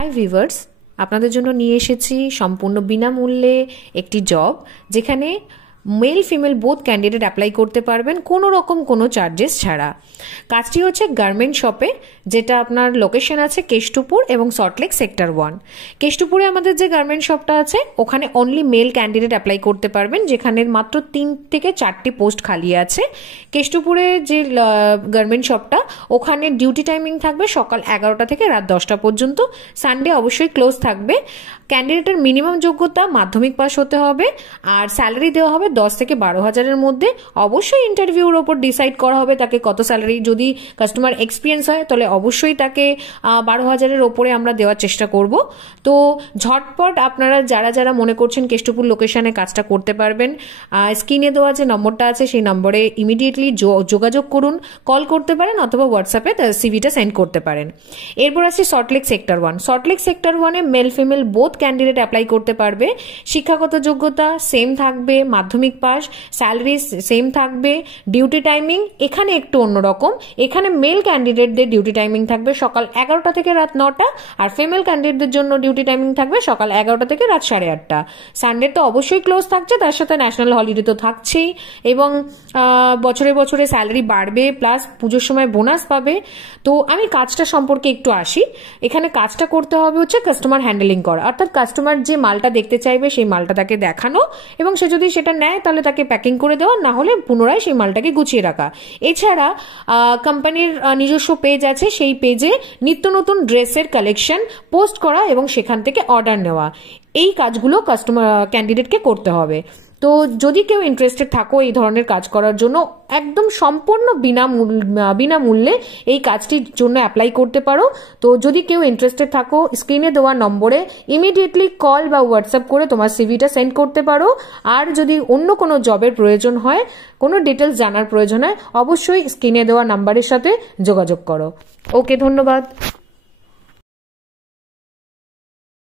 Hi viewers, আপনাদের জন্য নিয়ে এসেছি সম্পূর্ণ বিনামূল্যে একটি জব যেখানে mail female both candidate apply করতে পারবেন কোনো রকম কোনো চার্জেস ছাড়া। কাজটি হচ্ছে গার্মেন্ট শপে, যেটা আপনার লোকেশন আছে কেষ্টপুর এবং সল্টলেক সেক্টর 1। কেষ্টপুরে আমাদের যে গার্মেন্ট শপটা আছে ওখানে অনলি মেল ক্যান্ডিডেট অ্যাপ্লাই করতে পারবেন, যেখানে মাত্র 3 থেকে 4টি পোস্ট খালি আছে। কেষ্টপুরে যে গার্মেন্ট শপটা ওখানে ডিউটি টাইমিং থাকবে সকাল 11টা থেকে রাত 10টা পর্যন্ত। সানডে অবশ্যই ক্লোজ থাকবে। ক্যান্ডিডেটের মিনিমাম যোগ্যতা মাধ্যমিক পাস হতে হবে, আর স্যালারি দেওয়া হবে 10 থেকে 12 হাজারের মধ্যে। অবশ্যই ইন্টারভিউর ওপর ডিসাইড করা হবে তাকে কত স্যালারি। যদি কাস্টমার এক্সপিরিয়েন্স হয় তাহলে অবশ্যই তাকে 12 হাজারের ওপরে আমরা দেওয়ার চেষ্টা করব। তো ঝটপট আপনারা যারা যারা মনে করছেন কেষ্টপুর লোকেশনে কাজটা করতে পারবেন, স্ক্রিনে দেওয়া যে নম্বরটা আছে সেই নম্বরে ইমিডিয়েটলি যোগাযোগ করুন। কল করতে পারেন অথবা হোয়াটসঅ্যাপে সিভিটা সেন্ড করতে পারেন। এরপর আছে সল্টলেক সেক্টর 1। সল্টলেক সেক্টর 1-এ male female both candidate apply করতে পারবে। শিক্ষাগত যোগ্যতা সেম থাকবে, মাধ্যমিক পাস, স্যালারি সেম থাকবে। ডিউটি টাইমিং এখানে একটু অন্যরকম। এখানে মেল ক্যান্ডিডেটদের ডিউটি টাইমিং থাকবে সকাল 11টা থেকে রাত 9টা, আর ফিমেল ক্যান্ডিডেটদের জন্য ডিউটি টাইমিং থাকবে সকাল 11টা থেকে রাত 8:30। সানডে তো অবশ্যই ক্লোজ থাকছে, তার সাথে ন্যাশনাল হলিডে তো থাকছেই, এবং বছরে বছরে স্যালারি বাড়বে, প্লাস পুজোর সময় বোনাস পাবে। তো আমি কাজটা সম্পর্কে একটু আসি। এখানে কাজটা করতে হবে হচ্ছে কাস্টমার হ্যান্ডেলিং করা, অর্থাৎ কাস্টমার যে মালটা দেখতে চাইবে সেই মালটা তাকে দেখানো, এবং সে যদি সেটা নেয় তাহলে তাকে প্যাকিং করে দেওয়া, না হলে পুনরায় সেই মালটাকে গুছিয়ে রাখা। এছাড়া কোম্পানির নিজস্ব পেজ আছে, সেই পেজে নিত্য নতুন ড্রেসের কালেকশন পোস্ট করা এবং সেখান থেকে অর্ডার নেওয়া, এই কাজগুলো কাস্টমার ক্যান্ডিডেটকে করতে হবে। তো যদি কেউ ইন্টারেস্টেড থাকো এই ধরনের কাজ করার জন্য, একদম সম্পূর্ণ বিনামূল্যে এই কাজটির জন্য অ্যাপ্লাই করতে পারো। তো যদি কেউ ইন্টারেস্টেড থাকো, স্ক্রিনে দেওয়া নম্বরে ইমিডিয়েটলি কল বা হোয়াটসঅ্যাপ করে তোমার সিভিটা সেন্ড করতে পারো। আর যদি অন্য কোনো জবের প্রয়োজন হয়, কোনো ডিটেলস জানার প্রয়োজন হয়, অবশ্যই স্ক্রিনে দেওয়া নাম্বারের সাথে যোগাযোগ করো। ওকে, ধন্যবাদ।